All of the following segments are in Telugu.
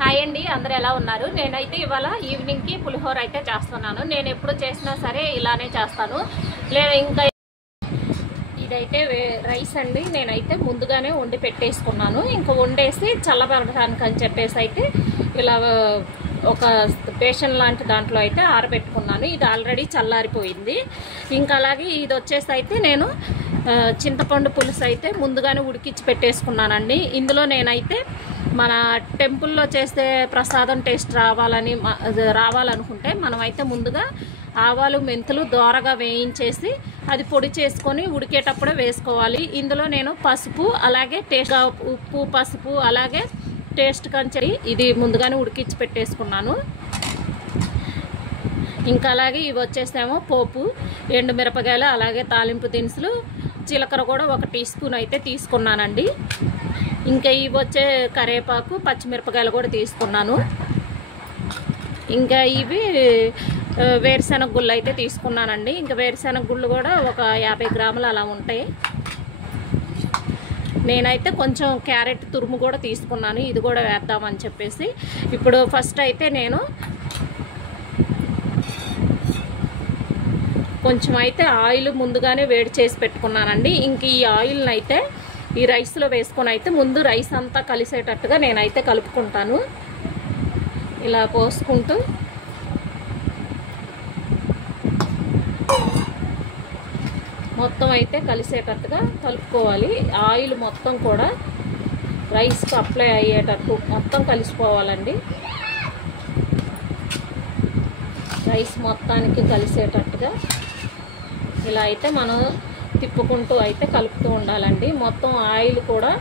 హాయ్ అండి, అందరూ ఎలా ఉన్నారు? నేనైతే ఇవాళ ఈవినింగ్కి పులిహోర అయితే చేస్తున్నాను. నేను ఎప్పుడు చేసినా సరే ఇలానే చేస్తాను. లేదా ఇంకా ఇదైతే రైస్ అండి, నేనైతే ముందుగానే వండి పెట్టేసుకున్నాను. ఇంకా వండేసి చల్లబడటానికి అని చెప్పేసి అయితే ఇలా ఒక బేషన్ లాంటి దాంట్లో అయితే ఆరబెట్టుకున్నాను. ఇది ఆల్రెడీ చల్లారిపోయింది. ఇంకా అలాగే ఇది వచ్చేసి అయితే నేను చింతపండు పులుసు అయితే ముందుగానే ఉడికించి పెట్టేసుకున్నానండి. ఇందులో నేనైతే మన టెంపుల్లో చేస్తే ప్రసాదం టేస్ట్ రావాలనుకుంటే మనమైతే ముందుగా ఆవాలు మెంతులు దోరగా వేయించేసి అది పొడి చేసుకొని ఉడికేటప్పుడే వేసుకోవాలి. ఇందులో నేను పసుపు అలాగే ఉప్పు పసుపు అలాగే టేస్ట్ కంచెరి ఇది ముందుగానే ఉడికించి పెట్టేసుకున్నాను. ఇంకా అలాగే ఇవి వచ్చేసేమో పోపు, ఎండుమిరపకాయలు అలాగే తాలింపు దినుసులు, జీలకర్ర కూడా 1 టీ స్పూన్ అయితే తీసుకున్నానండి. ఇంకా ఇవి వచ్చే కరివేపాకు పచ్చిమిరపకాయలు కూడా తీసుకున్నాను. ఇంకా ఇవి వేరుశెనగ గుళ్ళు అయితే తీసుకున్నానండి. ఇంకా వేరుశెనగ గుళ్ళు కూడా ఒక 50 గ్రాములు అలా ఉంటాయి. నేనైతే కొంచెం క్యారెట్ తురుము కూడా తీసుకున్నాను, ఇది కూడా వేద్దామని చెప్పేసి. ఇప్పుడు ఫస్ట్ అయితే నేను కొంచెం అయితే ఆయిల్ ముందుగానే వేడి చేసి పెట్టుకున్నానండి. ఇంక ఈ ఆయిల్ని అయితే ఈ రైస్లో వేసుకొని అయితే ముందు రైస్ అంతా కలిసేటట్టుగా నేనైతే కలుపుకుంటాను. ఇలా పోసుకుంటూ మొత్తం అయితే కలిసేటట్టుగా కలుపుకోవాలి. ఆయిల్ మొత్తం కూడా రైస్కి అప్లై అయ్యేటట్టు మొత్తం కలిసిపోవాలండి. రైస్ మొత్తానికి కలిసేటట్టుగా ఇలా అయితే మనం తిప్పుకుంటూ అయితే కలుపుతూ ఉండాలండి. మొత్తం ఆయిల్ కూడా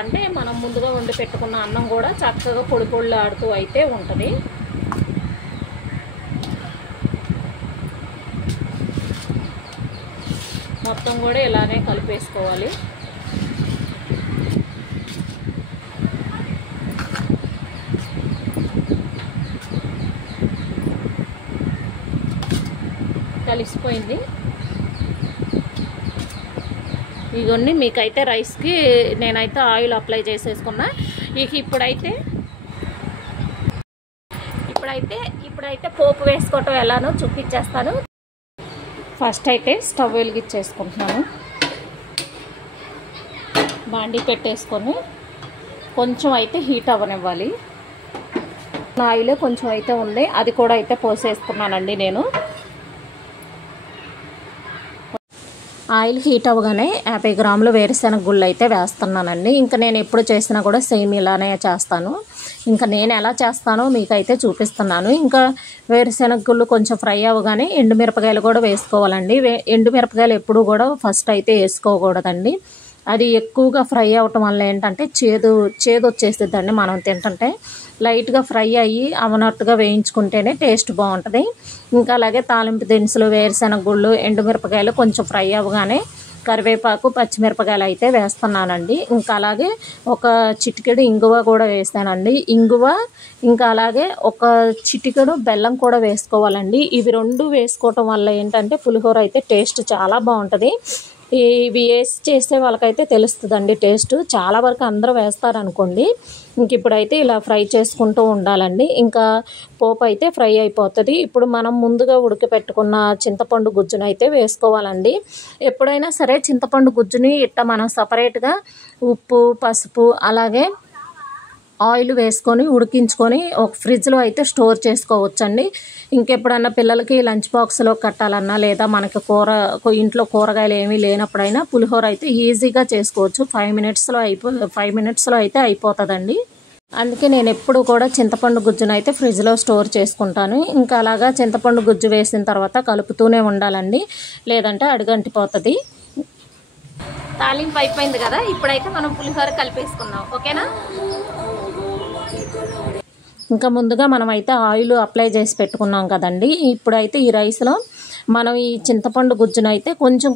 అంటే మనం ముందుగా వండి పెట్టుకున్న అన్నం కూడా చక్కగా పొడి పొడిలు ఆడుతూ అయితే ఉంటుంది. మొత్తం కూడా ఇలానే కలిపేసుకోవాలి. కలిసిపోయింది. ఇవన్నీ మీకైతే రైస్కి నేనైతే ఆయిల్ అప్లై చేసేసుకున్నా. ఇప్పుడైతే పోపు వేసుకోవటం ఎలానో చూపించేస్తాను. ఫస్ట్ అయితే స్టవ్ వెలిగించేసుకుంటున్నాను. బాండీ పెట్టేసుకొని కొంచెం అయితే హీట్ అవ్వనివ్వాలి. ఆయిల్ కొంచెం అయితే ఉంది, అది కూడా అయితే పోసేసుకున్నానండి. నేను ఆయిల్ హీట్ అవ్వగానే 50 గ్రాములు వేరుశెనగ గుళ్ళు అయితే వేస్తున్నానండి. ఇంకా నేను ఎప్పుడు చేసినా కూడా సేమ్ ఇలానే చేస్తాను. ఇంకా నేను ఎలా చేస్తానో మీకైతే చూపిస్తున్నాను. ఇంకా వేరుశెనగ గుళ్ళు కొంచెం ఫ్రై అవ్వగానే ఎండుమిరపకాయలు కూడా వేసుకోవాలండి. ఎండుమిరపకాయలు ఎప్పుడు కూడా ఫస్ట్ అయితే వేసుకోకూడదండి. అది ఎక్కువగా ఫ్రై అవ్వటం వల్ల ఏంటంటే చేదు వచ్చేస్తుందండి. మనం తింటుంటే లైట్గా ఫ్రై అయ్యి అవనట్టుగా వేయించుకుంటేనే టేస్ట్ బాగుంటుంది. ఇంకా అలాగే తాలింపు దినుసులు వేరుశెనగ గుళ్ళు ఎండుమిరపకాయలు కొంచెం ఫ్రై అవ్వగానే కరివేపాకు పచ్చిమిరపకాయలు అయితే వేస్తున్నానండి. ఇంకా అలాగే ఒక చిటికెడు ఇంగువ కూడా వేస్తానండి. ఇంగువ ఇంకా అలాగే ఒక చిటికెడు బెల్లం కూడా వేసుకోవాలండి. ఇవి 2 వేసుకోవటం వల్ల ఏంటంటే పులిహోర అయితే టేస్ట్ చాలా బాగుంటుంది. ఇవి వేసి చేసే వాళ్ళకైతే తెలుస్తుందండి టేస్ట్. చాలా వరకు అందరూ వేస్తారనుకోండి. ఇంక ఇప్పుడైతే ఇలా ఫ్రై చేసుకుంటూ ఉండాలండి. ఇంకా పోపు అయితే ఫ్రై అయిపోతుంది. ఇప్పుడు మనం ముందుగా ఉడకపెట్టుకున్న చింతపండు గుజ్జును అయితే వేసుకోవాలండి. ఎప్పుడైనా సరే చింతపండు గుజ్జుని మనం సపరేట్గా ఉప్పు పసుపు అలాగే ఆయిల్ వేసుకొని ఉడికించుకొని ఒక ఫ్రిడ్జ్లో అయితే స్టోర్ చేసుకోవచ్చండి. ఇంకెప్పుడన్నా పిల్లలకి లంచ్ బాక్స్లో కట్టాలన్నా లేదా మనకి ఇంట్లో కూరగాయలు ఏమీ లేనప్పుడైనా పులిహోర అయితే ఈజీగా చేసుకోవచ్చు. 5 మినిట్స్లో అయితే అయిపోతుందండి. అందుకే నేను ఎప్పుడు కూడా చింతపండు గుజ్జును అయితే ఫ్రిడ్జ్లో స్టోర్ చేసుకుంటాను. ఇంకా అలాగా చింతపండు గుజ్జు వేసిన తర్వాత కలుపుతూనే ఉండాలండి, లేదంటే అడుగంటిపోతుంది. తాలింపు అయిపోయింది కదా, ఇప్పుడైతే మనం పులిహోర కలిపేసుకుందాం. ఓకేనా? ఇంకా ముందుగా మనం అయితే ఆయిల్ అప్లై చేసి పెట్టుకున్నాం కదండి. ఇప్పుడైతే ఈ రైస్లో మనం ఈ చింతపండు గుజ్జును అయితే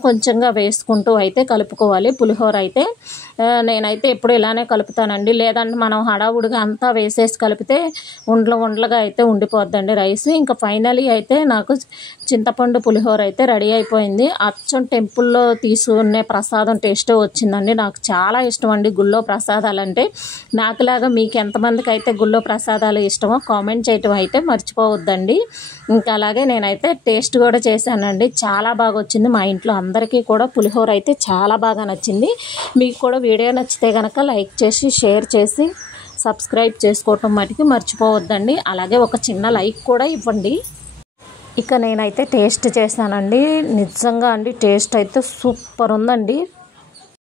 కొంచెంగా వేసుకుంటూ అయితే కలుపుకోవాలి. పులిహోర అయితే నేనైతే ఎప్పుడు ఇలానే కలుపుతానండి. లేదంటే మనం హడావుడిగా అంతా వేసేసి కలిపితే ఉండలుగా అయితే ఉండిపోద్దండి రైస్. ఇంకా ఫైనలీ అయితే నాకు చింతపండు పులిహోర అయితే రెడీ అయిపోయింది. అచ్చం టెంపుల్లో తీసుకునే ప్రసాదం టేస్ట్ వచ్చిందండి. నాకు చాలా ఇష్టం అండి గుళ్ళో ప్రసాదాలంటే. నాకులాగా మీకు ఎంతమందికి అయితే గుళ్ళో ప్రసాదాలు ఇష్టమో కామెంట్ చేయటం అయితే మర్చిపోవద్దండి. ఇంకా అలాగే నేనైతే టేస్ట్ కూడా చేశానండి. చాలా బాగా వచ్చింది. మా ఇంట్లో అందరికీ కూడా పులిహోర అయితే చాలా బాగా నచ్చింది. మీకు కూడా వీడియో నచ్చితే కనుక లైక్ చేసి షేర్ చేసి సబ్స్క్రైబ్ చేసుకోవటం మటుకు మర్చిపోవద్దండి. అలాగే ఒక చిన్న లైక్ కూడా ఇవ్వండి. ఇక నేనైతే టేస్ట్ చేశానండి. నిజంగా అండి టేస్ట్ అయితే సూపర్ ఉందండి.